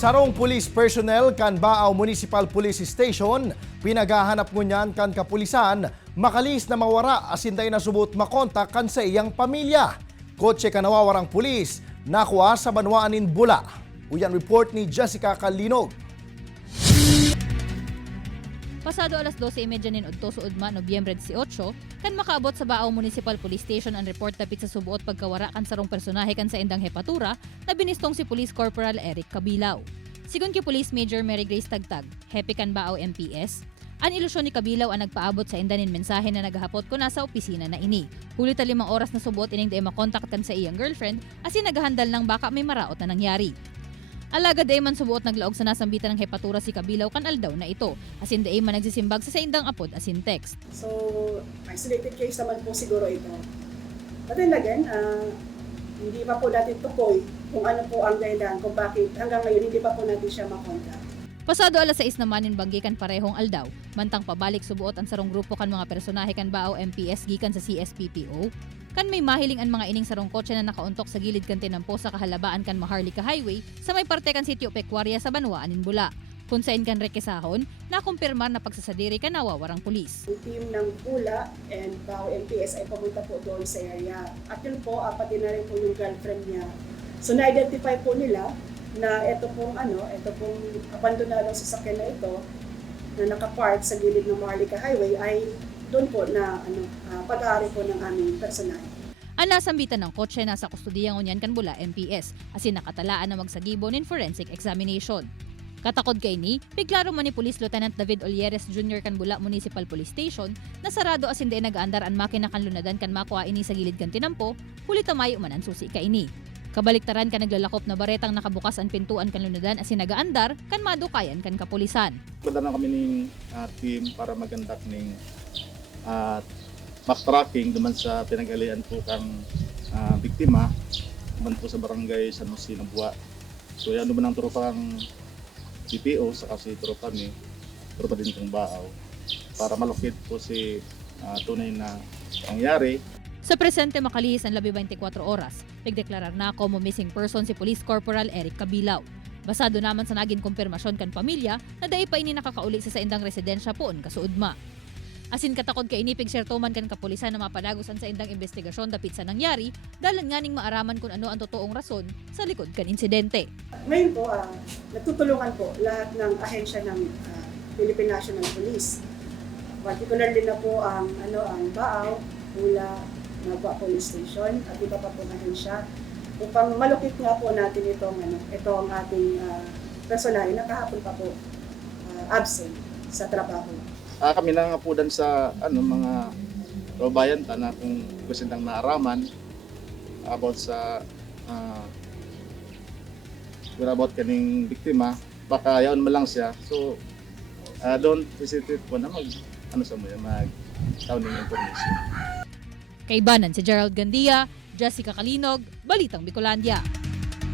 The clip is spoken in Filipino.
Sarong police personnel kan Baao Municipal Police Station, pinagahanap ngunyan kan kapulisan, makalis na mawara asinday na subot makontak kan sa iyang pamilya. Kotse ka nawawarang pulis, nakuha sa banwaanin Bula. Uyan report ni Jessica Kalinog. Pasado alas 12:30 nin udto sa Udma, Nobyembre 18, kan makaabot sa Baao Municipal Police Station ang report dapit sa subuot pagkawara kan sarong personahe kan sa indang hepatura na binistong si Police Corporal Eric Cabilao. Sigun ki Police Major Mary Grace Tagtag, hepe kan Baao MPS, ang ilusyon ni Cabilao ang nagpaabot sa indanin mensahe na naghahapot ko nasa opisina na ini. Huli ta 5 oras na subuot ining di makontak kan sa iyang girlfriend asin naghahandal ng baka may maraot na nangyari. Alaga day man subuot naglaog sa nasambitan ng hepatura si Cabilao kan aldaw na ito. Asin day man nagsisimbag sa indang apod asin text. So, isolated case naman po siguro ito. But then again, hindi pa po natin tukoy kung ano po ang dahilan kung bakit hanggang ngayon hindi pa po natin siya makontak. Pasado alas 6 naman in banggi kan parehong aldaw, mantang pabalik subuot ang sarong grupo kan mga personahe kan Baao MPS gikan sa CSPPO. Kan may mahiling ang mga ining sarong kotse na nakauntok sa gilid kan tinampo sa kahalabaan kan Maharlika Highway sa may parte kan sitio Pagkawara sa banwaan in Bula. Kung sain kan rekesahon, nakumpirmar na pagsasadiri kan nawawarang pulis. Yung team ng Bula and Baao MPS ay pumunta po doon sa area. At yun po, pati na rin po yung girlfriend niya. So na-identify po nila na ito pong abandonadong sasakyan na ito na nakapark sa gilid ng Maharlika Highway ay doon po na pag-aari po ng aming personal. Ang nasambitan ng kotse nasa kustodiya ngunyan kan Bula MPS asin nakatalaan na magsagibo nin forensic examination. Katakod kay ni, piklaro man ni Police Lieutenant David Olieres Jr. kan Bula Municipal Police Station na sarado asin di nag-aandar ang makina kan lunadan kan makuha ini sa gilid kan tinampo, huli tamayo man ang susi kay ni. Kabaliktaran kan naglalakop na baretang nakabukas ang pintuan kan lunadan asin nagaandar kan madukayan kan kapulisan. Pagdala na kami ng team para magandak ng backtracking duman sa pinag-alian po kang biktima duman po sa barangay San Jose ng Bua. So yan duman ang tropang DPO sa kasi tropa din kong Baao para malukit po si tunay na pangyari. Sa presente makalihis ang 24 oras, nagdeklarar na ako missing person si Police Corporal Eric Cabilao. Basado naman sa naging kumpirmasyon kan pamilya na dai pa ini nakakauli sa indang residensya poon kasuudma. Asin katakod kay ini pigsertoman kan kapulisan na mapadagosan sa indang investigasyon dapit sa nangyari, dalan nga ning maaraman kung ano ang totoong rason sa likod kan insidente. Ngayon po, nagtutulungan po lahat ng ahensya ng Philippine National Police. Particularly na po ang Baao, Bula, Baao Police Station at iba pa po na ahensya upang malukit nga po natin itong ating personal na kahapon pa po absent sa trabaho. Kami nangapudan sa mga kababayan na kung gusto nilang maaraman about sa about kaning biktima, baka yaon mo lang siya. So don't hesitate po na mag-town ng information. Kaibanan si Gerald Gandia, Jessica Kalinog, Balitang Bicolandia.